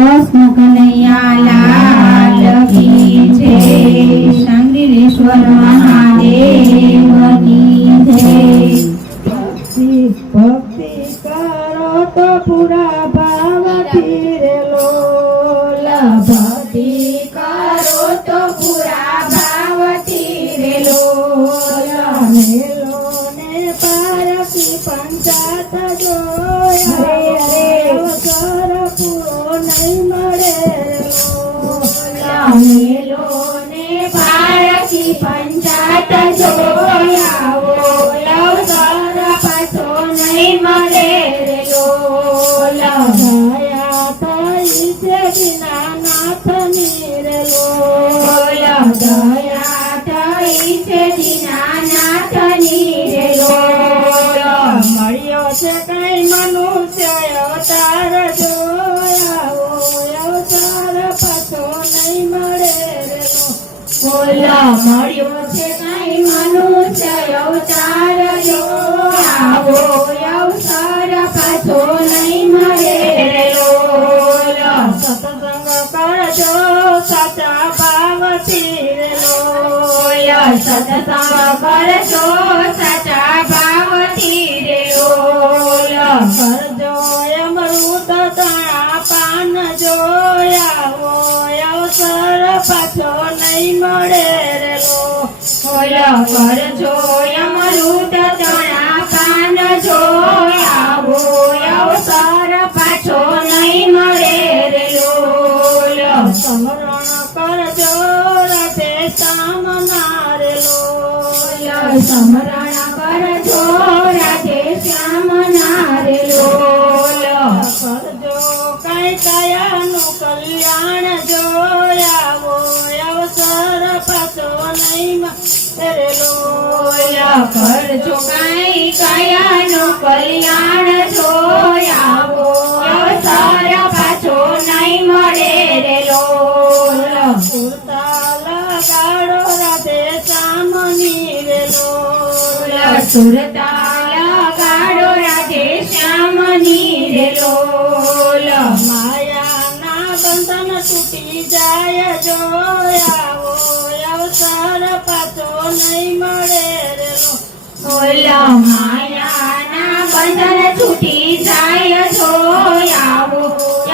કૃષ્ણ કનૈયા લાલ કી જય। શાંતિરેશ્વર મહાદેવ કી જય। ભક્તિ કરો તો પૂરા ભાવથી રે લોલ, ભક્તિ કરો તો પૂરા ભાવથી રે લોલ। મેલો ને પારકી પંચાત જોયા અવસર પૂરો નહીં મળે રે લોલ। મેલો ને પારકી પંચાત જોયા અવસર પાછો નહીં મળે રે લોલ। દયા થઈ છે દીનાનાથની રે લોલ, દયા થઈ છે દીનાનાથની રે લોલ। મળ્યો છે કઈ મનુષ્ય અવતાર જોયા અવતાર પાછો નહીં મળે રે લોલ। મળ્યો છે કઈ મનુષ્ય અવતાર જોયા અવસર પાછો નહીં મળે રે લોલ। સત્સંગ કરજો સાચા ભાવથી રે લોલ, સત્સંગ કરજો સાચા ભાવથી રે લોલ। કરજો અમૃત તણા પાન જોયા અવસર પાછો નહીં મળે રે લોલ। કરજો અમૃત તણા પાન જોયા અવસર પાછો નહીં મળે રે લોલ। સ્મરણ કરજો રાધે શ્યામના રે લોલ, સ્મરણ કરજો રાધે શ્યામના રે લોલ। કરજો કઈ કયાનું કલ્યાણ જોયા અવસર પાછો નહીં મળે રે લોલ। કરજો કઈ કયાનું કલ્યાણ જોયા અવસર પાછો નહીં મળે રે લોલ। સુરતા લગાડો રાધે શ્યામની રે લોલ, સુરતા લગાડો રાધે શ્યામની રે લોલ। માયાના બંધન તૂટી જાય જોયા અવસર પાછો નહીં મળે રે લોલ। માયાના બંધન છૂટી જાય જોયા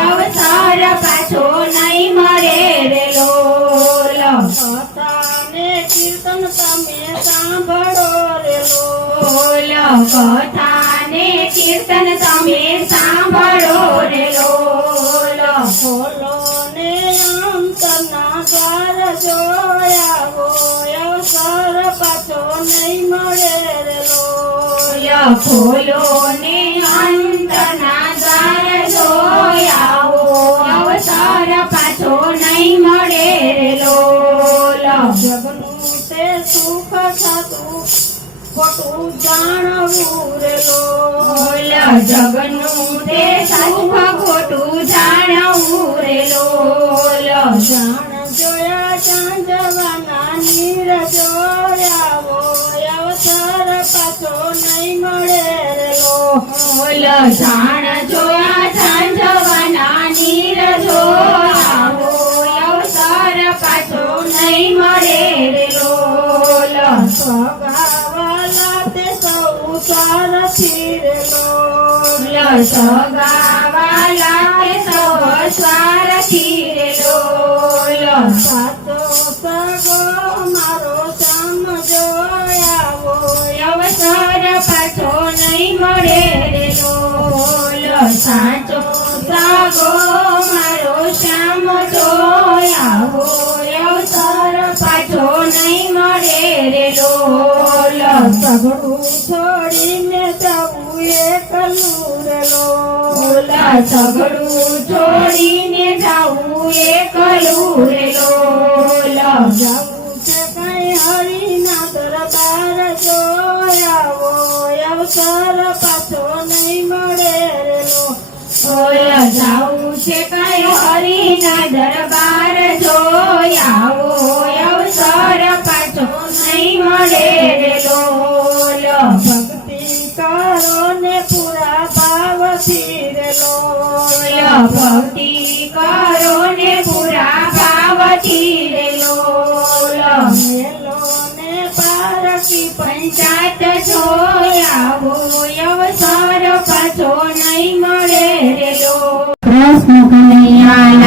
અવસર પાછો નહીં મળે રે લોલ। કથાને કીર્તન તમે સાંભળો રે લોલ, કથાને કીર્તન તમે સાંભળો રે લોલ। ખોલો ને અંતરના દ્વાર જોયા અવસર પાછો નહીં મળે રે લોલ। ખોલો ને અંતના દ્વાર જોયા અવસર પાછો નહીં મળે રે લોલ। જગનું તે સુખ થતું ખોટું જાણવું રે લોલ, જગનું તે સુખ ખોટું જાણવું રે લોલ। જાણ જોયા ચાંદવાના નીર જોયા અવસર પાછો નહીં મળે રે લોલ। જાણ જોયા સાંજવાના નીર જોયા અવસર પાછો નહીં મળે રે લોલ। સગાવાલા તે સૌ સારથી રે લોલ, સગાવાલા તે સૌ સ્વાર્થી રે લોલ। સાચો સગો મારો સમજોયા અવસર પાછો નહીં મળે રે લોલ। સાચો સાગો મારો શ્યામ જોયા અવસર પાછો નહીં મળે રે લોલ। સગડું છોડીને જવું એકલું રે લોલ, સગડું છોડીને જાવું એકલું રે લોલ। જવું છે કઈ હરિના દરબાર જોયા અવસર પાછો નહીં મળે રે લોલ। જાવું છે કઈ હરિના દરબાર જોયા અવસર પાછો નહીં મળે રે લોલ। ભક્તિ કરો ને પૂરા ભાવથી રે લોલ, ભક્તિ કર પંચાત જોયાવો અવસર પાછો નહીં મળે રે લોલ. કૃષ્ણ કનૈયા